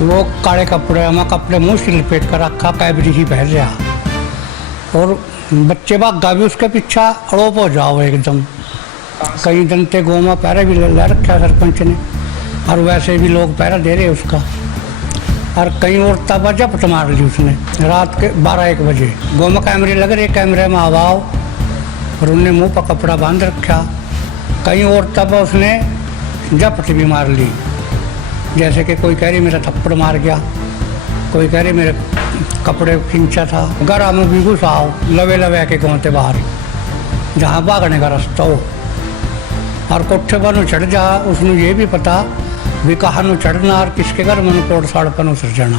वो काले कपड़े हमें कपड़े मुँह से लपेट कर रखा, कैबरी ही पहन रहा, और बच्चे भागा भी उसके पीछा, अड़ोप हो जाओ एकदम। कई दिन ते गाँव में पहरा भी ले रखा सरपंच ने, और वैसे भी लोग पहरा दे रहे उसका। और कई औरतें पर जपट मार ली उसने रात के 12-1 बजे। गाँव में कैमरे लग रहे, कैमरे में आवाओ, और उन्हें मुंह पर कपड़ा बांध रखा। कई औरतों पर उसने जपट भी मार ली, जैसे कि कोई कह रही मेरा थप्पड़ मार गया, कोई कह रही मेरे कपड़े खींचा था। घर में भी घुसाओ लवे लवे के गाँव के बाहर, जहाँ भागने का रास्ता हो, और कोठे पर चढ़ जा, उसने ये भी पता भी कहाँ चढ़ना और किसके घर में कोट साड़ पर उतर जाना।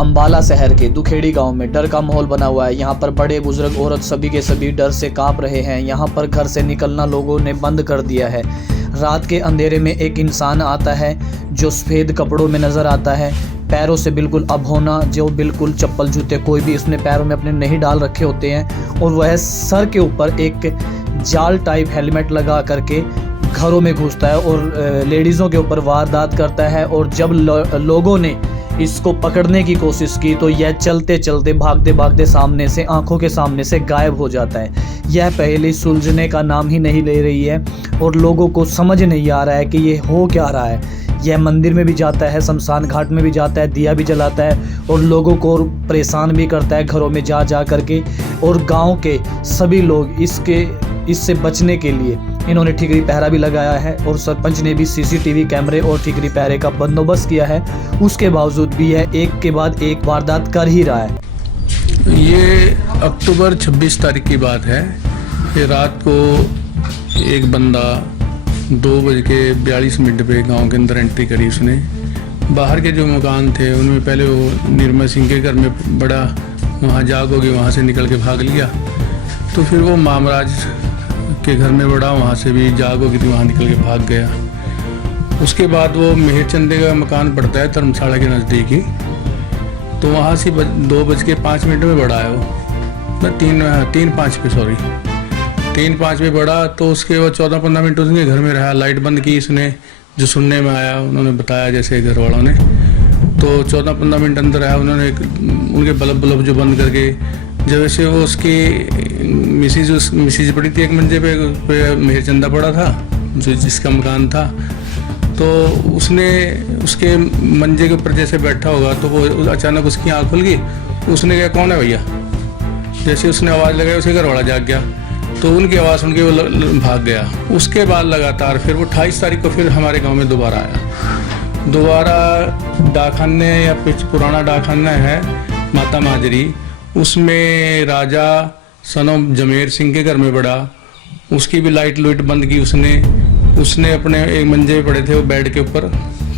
अम्बाला शहर के दुखेड़ी गांव में डर का माहौल बना हुआ है। यहाँ पर बड़े बुजुर्ग औरत सभी के सभी डर से कांप रहे हैं। यहाँ पर घर से निकलना लोगों ने बंद कर दिया है। रात के अंधेरे में एक इंसान आता है जो सफ़ेद कपड़ों में नज़र आता है, पैरों से बिल्कुल अभोना, जो बिल्कुल चप्पल जूते कोई भी उसने पैरों में अपने नहीं डाल रखे होते हैं, और वह सर के ऊपर एक जाल टाइप हेलमेट लगा करके घरों में घुसता है और लेडीज़ों के ऊपर वारदात करता है। और जब लोगों ने इसको पकड़ने की कोशिश की तो यह चलते चलते भागते भागते सामने से, आंखों के सामने से गायब हो जाता है। यह पहले सुलझने का नाम ही नहीं ले रही है और लोगों को समझ नहीं आ रहा है कि ये हो क्या रहा है। यह मंदिर में भी जाता है, शमशान घाट में भी जाता है, दिया भी जलाता है और लोगों को परेशान भी करता है घरों में जा जा करके। और गांव के सभी लोग इससे बचने के लिए इन्होंने ठिकरी पहरा भी लगाया है, और सरपंच ने भी सीसीटीवी कैमरे और ठिकरी पहरे का बंदोबस्त किया है। उसके बावजूद भी यह एक के बाद एक वारदात कर ही रहा है। ये अक्टूबर 26 तारीख की बात है कि रात को एक बंदा 2:42 पे गांव के अंदर एंट्री करी। उसने बाहर के जो मकान थे उनमें पहले वो निर्मल सिंह के घर में बड़ा, वहाँ जाग होगी, वहाँ से निकल के भाग लिया। तो फिर वो मामराज के घर में बड़ा, वहाँ से भी जाग होगी थी, वहाँ निकल के भाग गया। उसके बाद वो मेहरचंदे का मकान पड़ता है धर्मशाला के नज़दीक ही, तो वहाँ से 2:05 में बड़ा है वो, 3:05 पे, सॉरी 3:05 पे बड़ा। तो उसके बाद 14-15 मिनट उसने घर में रहा, लाइट बंद की इसने, जो सुनने में आया उन्होंने बताया जैसे घर वालों ने। तो 14-15 मिनट अंदर आया, उन्होंने उनके बल्ब जो बंद करके, जब से वो उसकी मिसिज पड़ी थी एक मंजे पे मेहरचंदा पड़ा था जो जिसका मकान था, तो उसने उसके मंजे के ऊपर जैसे बैठा होगा तो वो अचानक उसकी आँख खुल गई। उसने कहा कौन है भैया, जैसे उसने आवाज़ लगाई उसके घर वाला जाग गया, तो उनकी आवाज़ सुन के वो भाग गया। उसके बाद लगातार फिर वो 28 तारीख को फिर हमारे गाँव में दोबारा आया। दोबारा डाकखाने या पुराना डाकखाना है माता माजरी, उसमें राजा सनो जमेर सिंह के घर में पड़ा। उसकी भी लाइट बंद की उसने अपने एक मंजे पड़े थे वो बेड के ऊपर,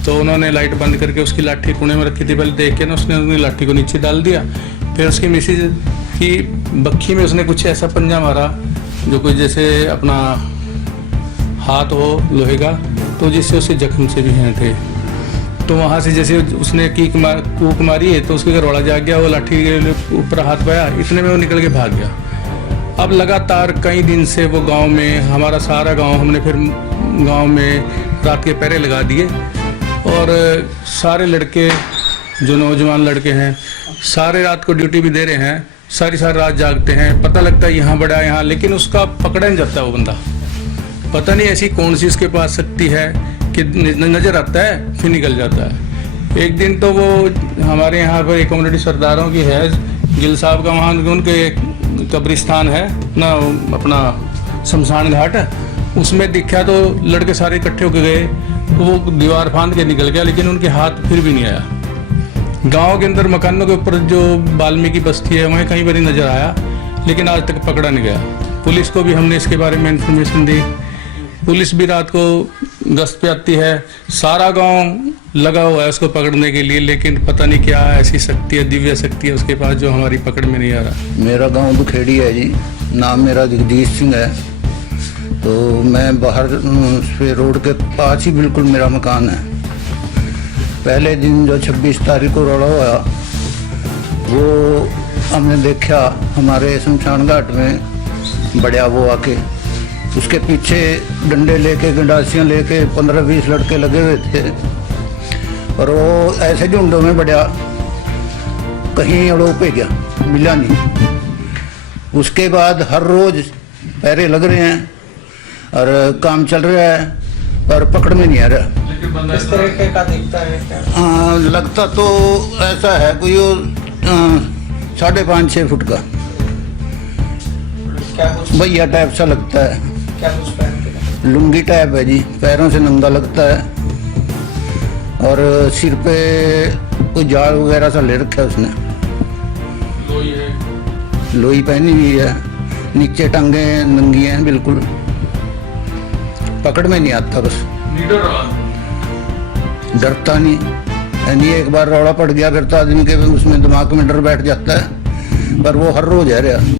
तो उन्होंने लाइट बंद करके उसकी लाठी कोने में रखी थी, पहले देख के ना उसने अपनी लाठी को नीचे डाल दिया। फिर उसकी मिसिज की बक्खी में उसने कुछ ऐसा पंजा मारा जो कोई जैसे अपना हाथ हो लोहे का, तो जिससे उसे जख्म से भी हैं थे। तो वहाँ से जैसे उसने कूक मारी है तो उसके घर वाला जाग गया, वो लाठी के ऊपर हाथ पाया, इतने में वो निकल के भाग गया। अब लगातार कई दिन से वो गांव में, हमारा सारा गांव, हमने फिर गांव में रात के पहरे लगा दिए, और सारे लड़के जो नौजवान लड़के हैं सारे रात को ड्यूटी भी दे रहे हैं, सारी रात जागते हैं। पता लगता है यहाँ बड़ा यहाँ, लेकिन उसका पकड़ा नहीं जाता वो बंदा। पता नहीं ऐसी कौन सी उसके पास शक्ति है कि नज़र आता है फिर निकल जाता है। एक दिन तो वो हमारे यहाँ पर एक कम्युनिटी सरदारों की है, गिल साहब का, वहाँ उनके कब्रिस्तान है ना, अपना शमशान घाट, उसमें दिखा तो लड़के सारे इकट्ठे होकर गए, तो वो दीवार फांद के निकल गया, लेकिन उनके हाथ फिर भी नहीं आया। गांव के अंदर मकानों के ऊपर जो वाल्मीकि बस्ती है वहीं कहीं पर ही नजर आया, लेकिन आज तक पकड़ा नहीं गया। पुलिस को भी हमने इसके बारे में इंफॉर्मेशन दी, पुलिस भी रात को गश्त पे आती है, सारा गांव लगा हुआ है उसको पकड़ने के लिए, लेकिन पता नहीं क्या ऐसी शक्ति है, दिव्य शक्ति है उसके पास जो हमारी पकड़ में नहीं आ रहा। मेरा गांव दुखेड़ी है जी, नाम मेरा जगदीश सिंह है। तो मैं बाहर से रोड के पास ही बिल्कुल मेरा मकान है। पहले दिन जो 26 तारीख को रोड़ा हुआ वो हमने देखा हमारे शमशान घाट में बढ़िया वो आके, उसके पीछे डंडे लेके गंडासियाँ लेके 15-20 लड़के लगे हुए थे, और वो ऐसे झुंडों में बढ़िया, कहीं अड़ो पे गया, मिला नहीं। उसके बाद हर रोज पैरे लग रहे हैं और काम चल रहा है, पर पकड़ में नहीं आ रहा। इस तरह का दिखता है क्या? लगता तो ऐसा है कोई 5.5-6 फुट का क्या कुछ भैया टाइप सा लगता है। क्या कुछ पहन के? लुंगी टाइप है जी, पैरों से नंगा लगता है और सिर पे कोई जाल वगैरह सा ले रखा है उसने। लोई पहनी हुई है, नीचे टांगे नंगी हैं बिल्कुल, पकड़ में नहीं आता। बस डरता नहीं, यानी एक बार रौला पड़ गया फिर तो आदमी के उसमें दिमाग में डर बैठ जाता है, पर वो हर रोज है रहा।